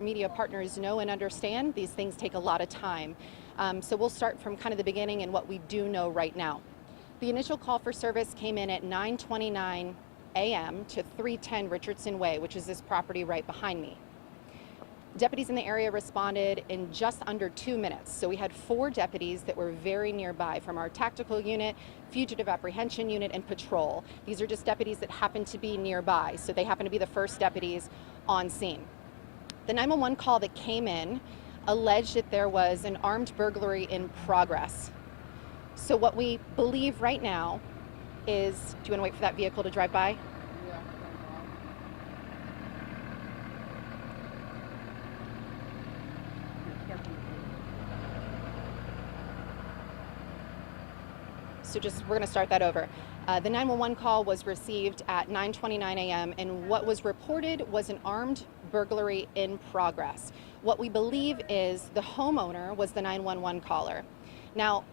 Media partners know and understand these things take a lot of time. So we'll start from kind of the beginning and what we do know right now. The initial call for service came in at 9:29 a.m. to 310 Richardson Way, which is this property right behind me. Deputies in the area responded in just under 2 minutes. So we had 4 deputies that were very nearby from our tactical unit, fugitive apprehension unit, and patrol. These are just deputies that happen to be nearby. So they happen to be the first deputies on scene. The 911 call that came in alleged that there was an armed burglary in progress. So what we believe right now is, do you want to wait for that vehicle to drive by? So we're going to start that over. The 911 call was received at 9:29 a.m. and what was reported was an armed burglary in progress. What we believe is the homeowner was the 911 caller. Now,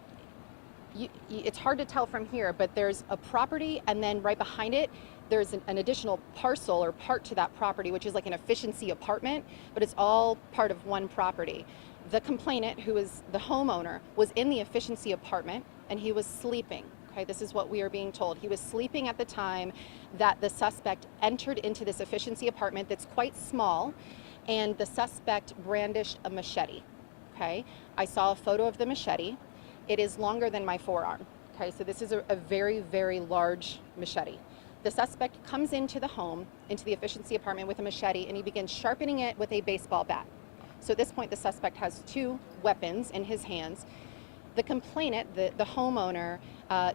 it's hard to tell from here, but there's a property and then right behind it, there's an additional parcel or part to that property, which is like an efficiency apartment, but it's all part of one property. The complainant, who is the homeowner, was in the efficiency apartment and he was sleeping. Okay, this is what we are being told. He was sleeping at the time that the suspect entered into this efficiency apartment that's quite small, and the suspect brandished a machete. Okay, I saw a photo of the machete. It is longer than my forearm. Okay, so this is a very, very large machete. The suspect comes into the home, into the efficiency apartment with a machete, and he begins sharpening it with a baseball bat. So at this point, the suspect has 2 weapons in his hands. The complainant, the homeowner,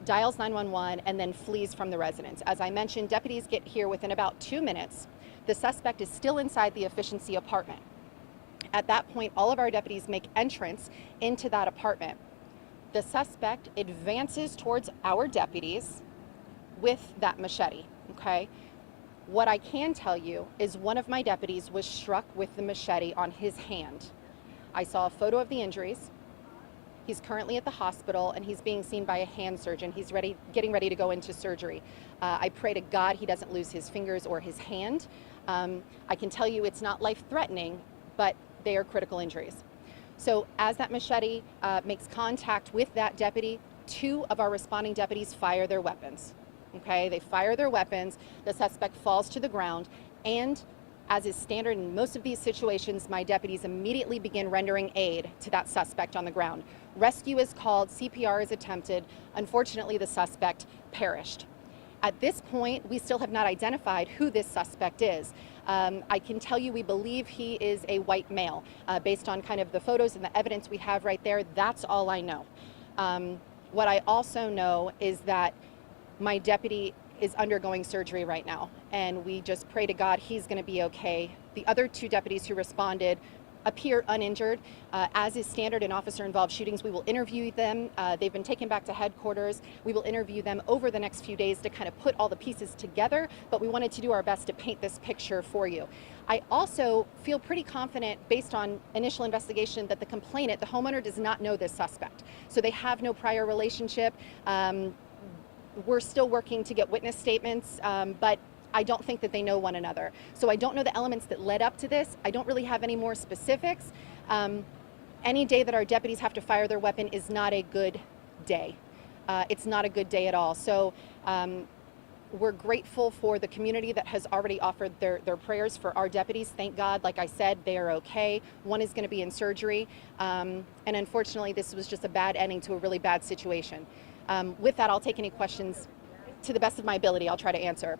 dials 911 and then flees from the residence. As I mentioned, deputies get here within about 2 minutes. The suspect is still inside the efficiency apartment. At that point, all of our deputies make entrance into that apartment. The suspect advances towards our deputies with that machete, okay? What I can tell you is one of my deputies was struck with the machete on his hand. I saw a photo of the injuries. He's currently at the hospital and he's being seen by a hand surgeon. He's getting ready to go into surgery. I pray to God he doesn't lose his fingers or his hand. I can tell you it's not life-threatening, but they are critical injuries. So as that machete makes contact with that deputy, 2 of our responding deputies fire their weapons. Okay, they fire their weapons, the suspect falls to the ground, and as is standard in most of these situations, my deputies immediately begin rendering aid to that suspect on the ground. Rescue is called, CPR is attempted. Unfortunately, the suspect perished. At this point, we still have not identified who this suspect is. I can tell you we believe he is a white male. Based on kind of the photos and the evidence we have right there, that's all I know. What I also know is that my deputy is undergoing surgery right now, and we just pray to God he's going to be okay. The other 2 deputies who responded appear uninjured. As is standard in officer-involved shootings, we will interview them. They've been taken back to headquarters. We will interview them over the next few days to kind of put all the pieces together, but we wanted to do our best to paint this picture for you. I also feel pretty confident, based on initial investigation, that the complainant, the homeowner, does not know this suspect. So they have no prior relationship. We're still working to get witness statements, but I don't think that they know one another. So I don't know the elements that led up to this. I don't really have any more specifics. Any day that our deputies have to fire their weapon is not a good day. It's not a good day at all. So we're grateful for the community that has already offered their prayers for our deputies. Thank God, like I said, they are okay. One is going to be in surgery. And unfortunately, this was just a bad ending to a really bad situation. With that, I'll take any questions to the best of my ability. I'll try to answer.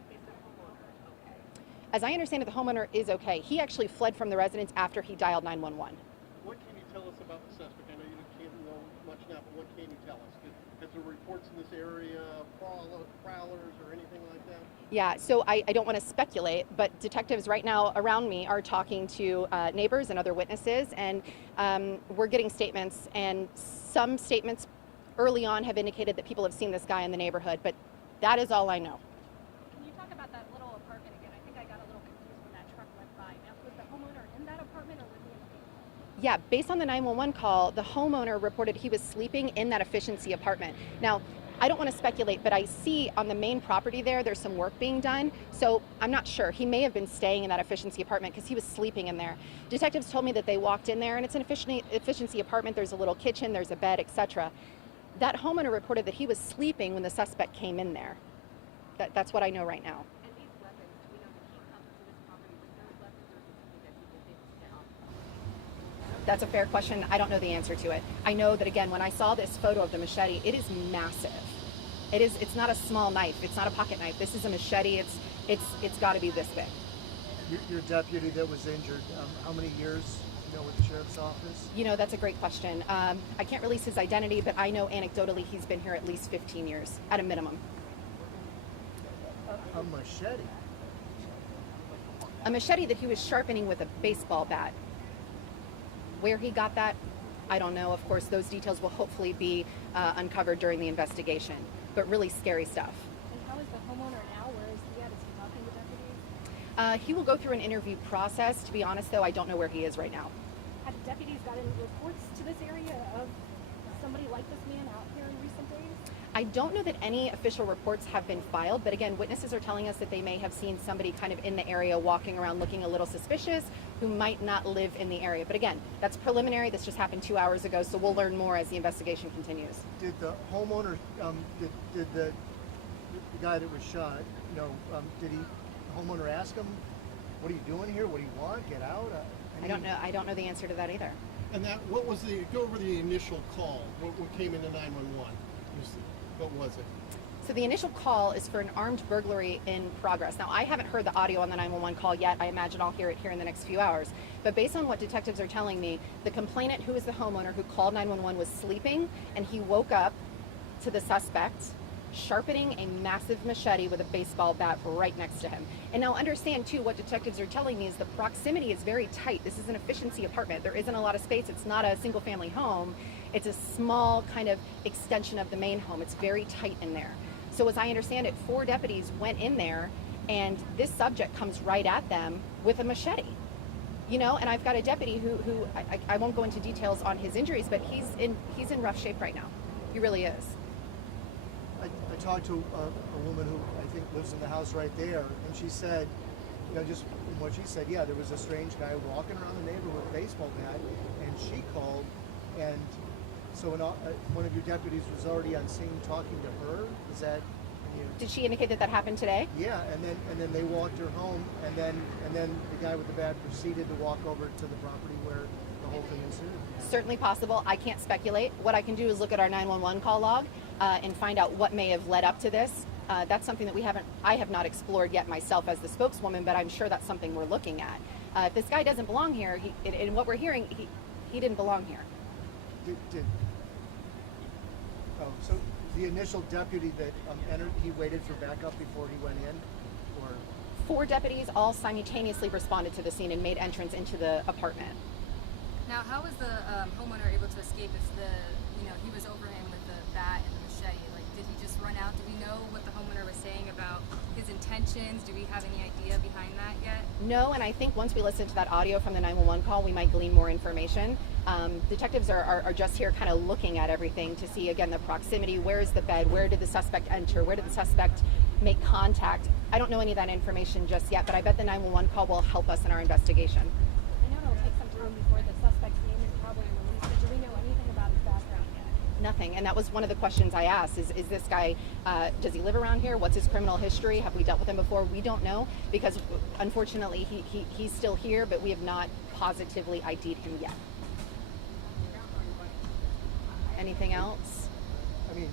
As I understand it, the homeowner is okay. He actually fled from the residence after he dialed 911. What can you tell us about the suspect? I know you can't know much now, but what can you tell us? Has there reports in this area, prowlers or anything like that? Yeah, so I don't want to speculate, but detectives right now around me are talking to neighbors and other witnesses, and we're getting statements, and some statements early on have indicated that people have seen this guy in the neighborhood, but that is all I know. Can you talk about that little apartment again? I think I got a little confused when that truck went by. Now, was the homeowner in that apartment or was he in the basement? Yeah, based on the 911 call, the homeowner reported he was sleeping in that efficiency apartment. Now, I don't want to speculate, but I see on the main property there's some work being done. So I'm not sure. He may have been staying in that efficiency apartment because he was sleeping in there. Detectives told me that they walked in there, and it's an efficiency apartment. There's a little kitchen, there's a bed, etc. That homeowner reported that he was sleeping when the suspect came in there. That's what I know right now. And these weapons, do we know that he comes to this property with those weapons, or is it something that he did get off? That's a fair question. I don't know the answer to it. I know that, again, when I saw this photo of the machete, it is massive. It's not a small knife. It's not a pocket knife. This is a machete. It's got to be this big. Your deputy that was injured, how many years, with the sheriff's office? That's a great question. I can't release his identity, but I know anecdotally he's been here at least 15 years at a minimum. A machete? A machete that he was sharpening with a baseball bat. Where he got that, I don't know. Of course, those details will hopefully be uncovered during the investigation, but really scary stuff. And how is the homeowner now? Where is he at? Is he talking to deputies? He will go through an interview process. To be honest, though, I don't know where he is right now. Have deputies gotten reports to this area of somebody like this man out here in recent days? I don't know that any official reports have been filed, but again, witnesses are telling us that they may have seen somebody kind of in the area walking around looking a little suspicious who might not live in the area. But again, that's preliminary. This just happened 2 hours ago, so we'll learn more as the investigation continues. Did the homeowner, did the guy that was shot, did the homeowner ask him, what are you doing here? What do you want? Get out? I don't know the answer to that either. And go over the initial call, what came into 911? What was it? So the initial call is for an armed burglary in progress. Now, I haven't heard the audio on the 911 call yet. I imagine I'll hear it here in the next few hours. But based on what detectives are telling me, the complainant, who is the homeowner who called 911, was sleeping, and he woke up to the suspect sharpening a massive machete with a baseball bat right next to him. And now understand, too, what detectives are telling me is the proximity is very tight. This is an efficiency apartment. There isn't a lot of space. It's not a single-family home. It's a small kind of extension of the main home. It's very tight in there. So as I understand it, 4 deputies went in there, and this subject comes right at them with a machete. And I've got a deputy who I won't go into details on his injuries, but he's in rough shape right now. He really is. I talked to a woman who I think lives in the house right there, and she said, just from what she said, yeah, there was a strange guy walking around the neighborhood with a baseball bat, and she called, and so one of your deputies was already on scene talking to her. Is that? Did she indicate that happened today? Yeah, and then they walked her home, and then the guy with the bat proceeded to walk over to the property where the whole thing ensued. Certainly possible. I can't speculate. What I can do is look at our 911 call log and find out what may have led up to this. That's something that I have not explored yet myself as the spokeswoman, but I'm sure that's something we're looking at. If this guy doesn't belong here, in what we're hearing, he didn't belong here. So the initial deputy that entered, he waited for backup before he went in, or? 4 deputies all simultaneously responded to the scene and made entrance into the apartment. Now, how was the homeowner able to escape if he was over him with the bat and the machete? Like, did he just run out? Do we know what the homeowner was saying about his intentions? Do we have any idea behind that yet? No, and I think once we listen to that audio from the 911 call, we might glean more information. Detectives are just here kind of looking at everything to see, again, the proximity. Where is the bed? Where did the suspect enter? Where did the suspect make contact? I don't know any of that information just yet, but I bet the 911 call will help us in our investigation. I know it'll take some time before the suspect's name is probably released, but do we know anything about his background yet? Nothing, and that was one of the questions I asked. Is this guy, does he live around here? What's his criminal history? Have we dealt with him before? We don't know, because unfortunately he's still here, but we have not positively ID'd him yet. Anything else? I mean,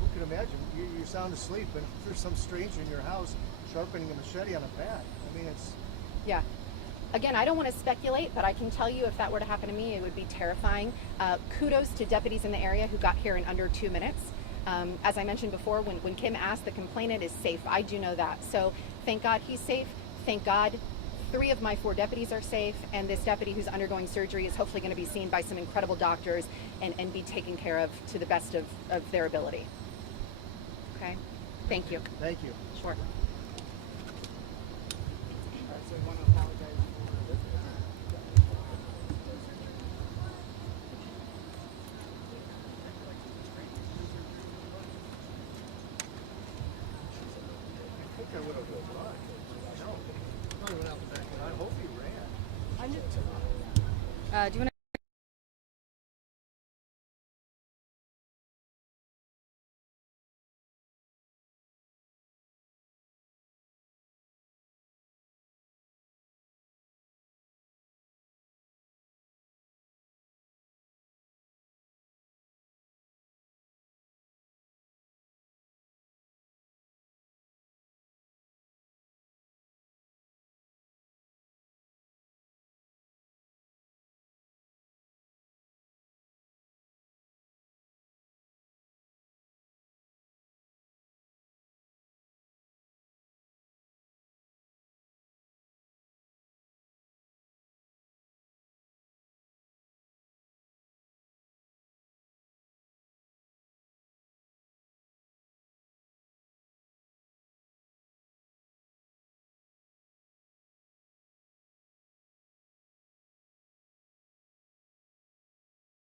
who can imagine? You're sound asleep, and there's some stranger in your house sharpening a machete on a bat. I mean, it's... Yeah. Again, I don't want to speculate, but I can tell you if that were to happen to me, it would be terrifying. Kudos to deputies in the area who got here in under 2 minutes. As I mentioned before, when Kim asked, the complainant is safe. I do know that. So thank God he's safe. Thank God 3 of my 4 deputies are safe, and this deputy who's undergoing surgery is hopefully going to be seen by some incredible doctors and be taken care of to the best of their ability. Okay? Thank you. Thank you. Sure. Do you want to